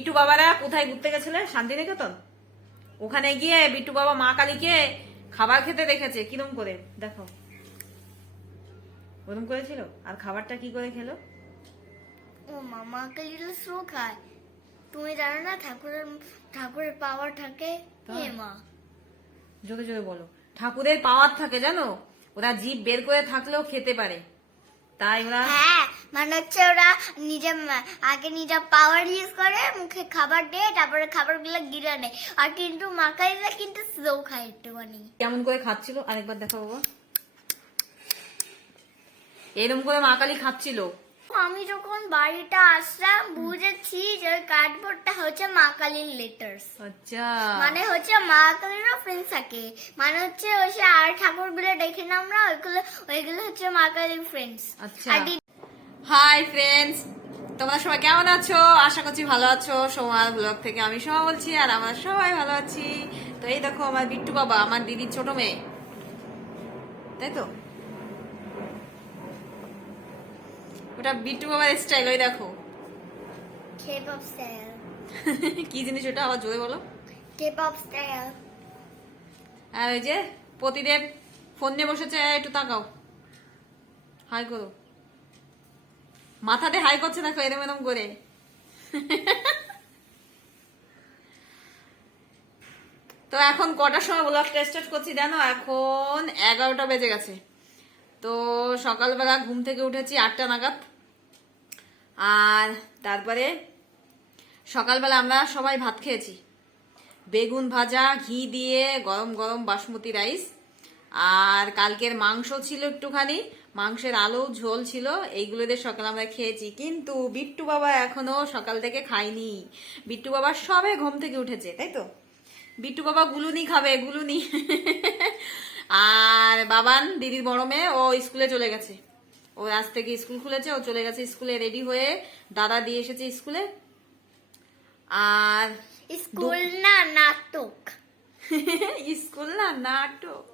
বিট্টু বাবারা কোথায় ঘুরতে গেছিলে? শান্তিনিকেতন। ওখানে গিয়ে বিট্টু বাবা মা কালীকে খাবার খেতে দেখেছে। কিরম করে দেখো, ওরম করেছিল। আর খাবারটা কি করে খেলো? ও মা কালীর শো খায়। তুমি জানো না ঠাকুরের পাওয়ার থাকে? হে মা, জোরে জোরে বলো। ঠাকুরের পাওয়ার থাকে জানো, ওরা জিভ বের করে থাকলেও খেতে পারে। তাই ওরা হ্যাঁ মানে হচ্ছে ওরা আগে নিজের পাওয়ার ইউজ করে মুখে খাবার দিয়ে, তারপরে খাবারগুলো গিলে নেয়। আর কিন্তু মা কালীরা কিন্তু স্লো খায় একটুখানি। কেমন করে খাচ্ছিল আরেকবার দেখো বাবা। এরকম করে মা কালী খাচ্ছিল। আমি যখন বাড়িটা আসলাম বুঝেছি যে ওই কার্ডবোর্ডটা হচ্ছে মা কালীর লেটার্স। আচ্ছা, মানে হচ্ছে মা কালীরও ফ্রেন্ডস থাকে, মানে হচ্ছে ওই সে আর ঠাকুর গুলো দেখি না আমরা, ওইগুলো হচ্ছে মা কালীর ফ্রেন্ডস। আচ্ছা। হাই ফ্রেন্ডস, তোমরা সবাই কেমন আছো? আশা করছি ভালো আছো। সোমার ব্লগ থেকে আমি সোমা বলছি, আর আমরা সবাই ভালো আছি। তো এই দেখো আমার বিট্টু বাবা, আমার দিদির ছোট মেয়ে, তাই তো। ওটা বিট্টু বাবার স্টাইল, ওই দেখো। K-pop style. কি জিনিস ওটা আবার জোরে বলো। K-pop style. আর ওই যে প্রতিদেব ফোন নিয়ে বসেছে, একটু তাকাও, হাই করো। মাথাতে হাই করছে দেখো, এরম এরম করে। তো এখন কটার সময় ব্লগটা স্টার্ট করছি জানো? এখন 11টা বেজে গেছে। তো সকালবেলা ঘুম থেকে উঠেছি 8টা নাগাদ। আর তারপরে সকালবেলা আমরা সবাই ভাত খেয়েছি, বেগুন ভাজা, ঘি দিয়ে, গরম গরম বাসমতি রাইস। আর কালকের মাংস ছিল একটুখানি, মাংসের আলু ঝোল ছিল। এইগুলো দিয়ে সকালে আমরা খেয়েছি। কিন্তু বিট্টু বাবা এখনো সকাল থেকে খায়নি। বিট্টু বাবা সবে ঘুম থেকে উঠেছে, তাই তো। বিট্টু বাবা গুলুনি খাবে, গুলুনি। আর বাবান, দিদির বড় মেয়ে, ও স্কুলে চলে গেছে। ও আজ থেকে স্কুল খুলেছে, ও চলে গেছে স্কুলে, রেডি হয়ে দাদা দিয়ে এসেছে স্কুলে। আর স্কুল না নাটক। স্কুল না নাটক।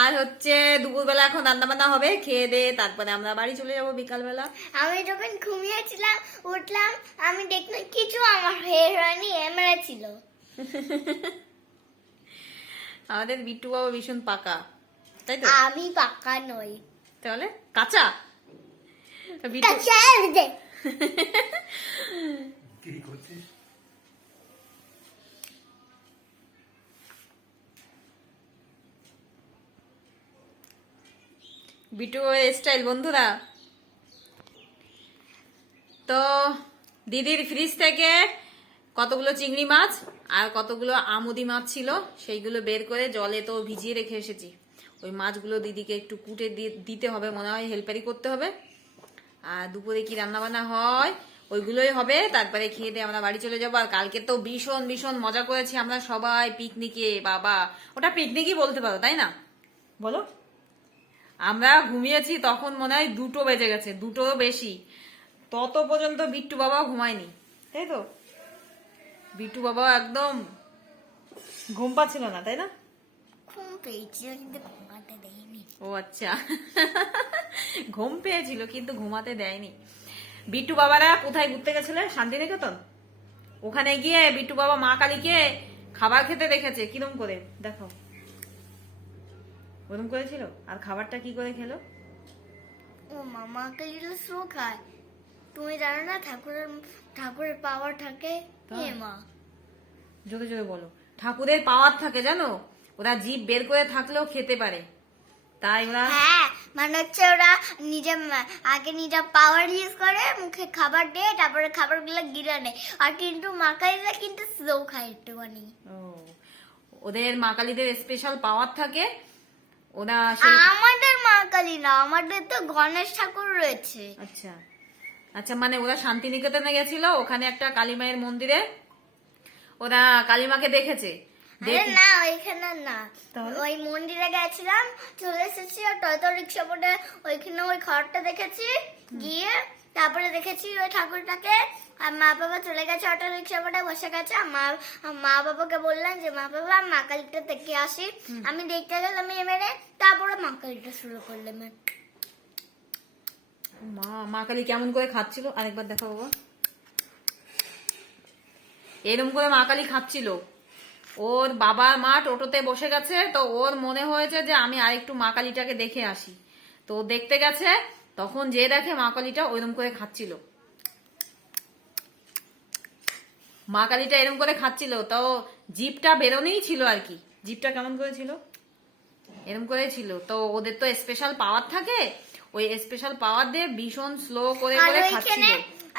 আর হচ্ছে দুপুরবেলা এখন রান্না বান্না হবে, খেয়ে দে তারপরে আমরা বাড়ি চলে যাবো বিকালবেলা। আমি যখন ঘুমিয়েছিলাম উঠলাম, আমি দেখলাম কিছু আমার হেয়ার হয়নি, এমরা ছিল। আমাদের বিট্টু বাবা ভীষণ পাকা, তাই তো। আমি পাক্কা নই, তাহলে কাঁচা। বিট্টু কাঁচা দে। কি করছিস? বিট্টু স্টাইল বন্ধুরা। তো দিদির ফ্রিজ থেকে কতগুলো চিংড়ি মাছ আর কতগুলো আমুদি মাছ ছিল, সেইগুলো বের করে জলে তো ভিজিয়ে রেখে এসেছি। ওই মাছগুলো দিদিকে একটু কুটে দিতে হবে, মনে হয় হেল্পারি করতে হবে। আর দুপুরে কি রান্না বান্না হয় ওইগুলোই হবে। তারপরে খেয়ে দিয়ে আমরা বাড়ি চলে যাবো। আর কালকে তো ভীষণ ভীষণ মজা করেছি আমরা সবাই পিকনিকে। বাবা, ওটা পিকনিকই বলতে পারো, তাই না বলো। আমরা ঘুমিয়েছি তখন মনে হয় 2টো বেজে গেছে, 2টো বেশি। তত পর্যন্ত বিট্টু বাবাও ঘুমায়নি, তাই তো। বিট্টু বাবা একদম ঘুম পাচ্ছিল না, তাই না। ঘুম পেয়েছিল কিন্তু ঘুমাতে দেয়নি। ও আচ্ছা, ঘুম পেয়েছিল কিন্তু ঘুমাতে দেয়নি। বিট্টু বাবারা কোথায় ঘুরতে গেছিলে? শান্তিনিকেতন। ওখানে গিয়ে বিট্টু বাবা মা কালীকে খাবার খেতে দেখেছে। কিরম করে দেখো, ওরম করেছিল। আর খাবারটা কি করে খেলো? ও মা কালীর শো খায়। তুমি জানো না ঠাকুরের পাওয়ার থাকে? হে মা, জোরে জোরে বলো। ঠাকুরের পাওয়ার থাকে জানো, ওরা জিভ বের করে থাকলেও খেতে পারে। তাই ওরা হ্যাঁ মানে হচ্ছে ওরা আগে নিজের পাওয়ার ইউজ করে মুখে খাবার দিয়ে, তারপরে খাবারগুলো গিলে নেয়। আর কিন্তু মা কালীরা কিন্তু স্লো খায় একটুখানি। ও, ওদের মা কালীদের স্পেশাল পাওয়ার থাকে। ওরা আমাদের মা কালী না, আমাদের তো গণেশ ঠাকুর রয়েছে। আচ্ছা আচ্ছা, মানে ওরা শান্তিনিকেতনে গেছিল, ওখানে একটা কালী মায়ের মন্দিরে ওরা কালীমাকে দেখেছে। আরে না, ওইখানে না, ওই মন্দিরে গেছিলাম, চলে এসেছি। আর টয়টো রিক্সা পড়ে ওইখানে ওই ঘরটা দেখেছি, গিয়ে তারপরে দেখেছি ওই ঠাকুরটাকে। আর মা বাবা চলে গেছে, অটো রিক্সা পড়ে বসে গেছে। মা বাবাকে বললাম যে মা বাবা মা কালীটা দেখে আসি। আমি দেখতে গেলাম এবারে, তারপরে মা কালীটা শুরু করলাম। মা কালী কেমন করে খাচ্ছিল আরেকবার দেখো বাবা। এরম করে মা কালী খাচ্ছিল। ওর বাবার মা টোটোতে বসে গেছে, তো ওর মনে হয়েছে যে আমি আরেকটু মা কালীটাকে দেখে আসি। তো দেখতে গেছে, তখন যে দেখে মা কালীটা ওইরকম করে খাচ্ছিল। মা কালীটা এরকম করে খাচ্ছিল, তো জিভটা বেরোনেই ছিল আর কি। জিভটা কেমন করে ছিল, এরকম করে ছিল। তো ওদের তো স্পেশাল পাওয়ার থাকে, ওই স্পেশাল পাওয়ার দিয়ে ভীষণ স্লো করে করে খাচ্ছিল।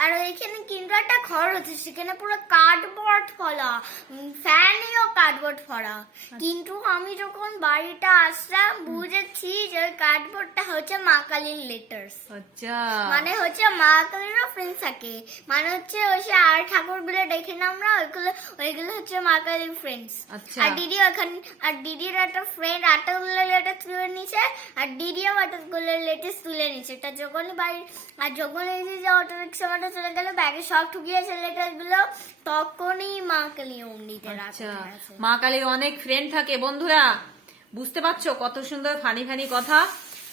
আর ওইখানে কিন্তু একটা ঘর হচ্ছে, সেখানে পুরো কার্ডবোর্ড ফলা, ফ্যানেও কার্ডবোর্ড ফলা। কিন্তু আমি যখন বাড়িটা আসলাম বুঝেছি যে ওই কার্ডবোর্ডটা হচ্ছে মা কালীর লেটার্স। আচ্ছা, মানে হচ্ছে মা কালীরও ফ্রেন্ডস থাকে, মানে হচ্ছে ওই সে আর ঠাকুর গুলো দেখে না আমরা, ওইগুলো হচ্ছে মা কালীর ফ্রেন্ডস। আচ্ছা। আর দিদি ওখানে, আর দিদির একটা ফ্রেন্ড এতগুলো লেটার তুলে নিছে, আর দিদিও এতগুলো লেটার তুলে নিছে। তা যখনই বাড়ি, আর যখন এই যে অটো রিক্সা চলে গেল, ব্যাগে সব ঠুকিয়েছে লেটার গুলো, তখনই মা কালী অমনিতে আচ্ছা, মা কালীর অনেক ফ্রেন্ড থাকে বন্ধুরা, বুঝতে পারছো কত সুন্দর ফানি ফানি কথা।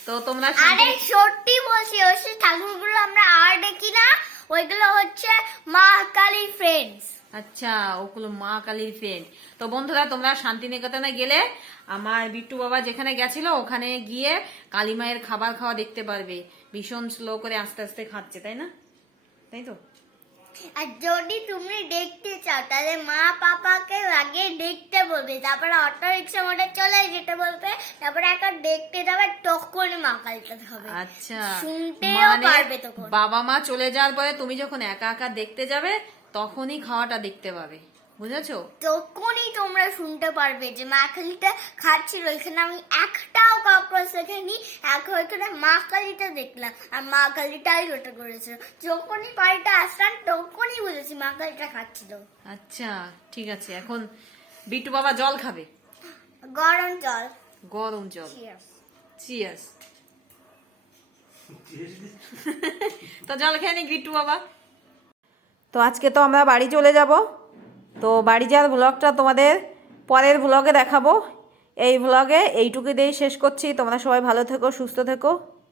তো তোমরা আরে সত্যি বলছি, ওই ঠাকুরগুলো আমরা আর দেখি না, ওইগুলো হচ্ছে মা কালী ফ্রেন্ডস। আচ্ছা, ওগুলো মা কালীর ফ্রেন্ড। তো বন্ধুরা, তোমরা শান্তিনিকেতনে গেলে আমার বিট্টু বাবা যেখানে গেছিল ওখানে গিয়ে কালী মায়ের খাবার খাওয়া দেখতে পারবে। ভীষণ স্লো করে আস্তে আস্তে খাচ্ছে, তাই না? তাই তো। আর যদি তুমি দেখতে চাও তাহলে মা পাপাকে আগে দেখতে বলবে, তারপরে অটো রিক্সা মোটে চলে যেতে বলবে, তারপরে একটা দেখতে যাবে, তখনই মা কালীটা হবে। আচ্ছা, শুনতেও পারবে তখন। বাবা মা চলে যাওয়ার পরে তুমি যখন একা একা দেখতে যাবে তখনই খাওয়াটা দেখতে পাবে, বুঝেছো? তখনই তোমরা শুনতে পারবে যে মা কালীটা খাচ্ছিল। এখানে আমি একটাও ককরোচ দেখিনি, এখন ওইখানে মা কালীটা দেখলাম, আর মা কালীটাই ওটা করেছে। যখনই বাড়িটা আসলাম তখনই বুঝেছি মা কালীটা খাচ্ছিল। আচ্ছা, ঠিক আছে। এখন বিট্টু বাবা জল খাবে, গরম জল। গরম জল। চিয়ার্স। তো জল খেয়ে নি বিট্টু বাবা। তো আজকে তো আমরা বাড়ি চলে যাব। তো বাড়ি যাওয়ার ব্লগটা তোমাদের পরের ব্লগে দেখাবো। এই ব্লগে এইটুকু দিয়েই শেষ করছি। তোমরা সবাই ভালো থেকো, সুস্থ থেকো।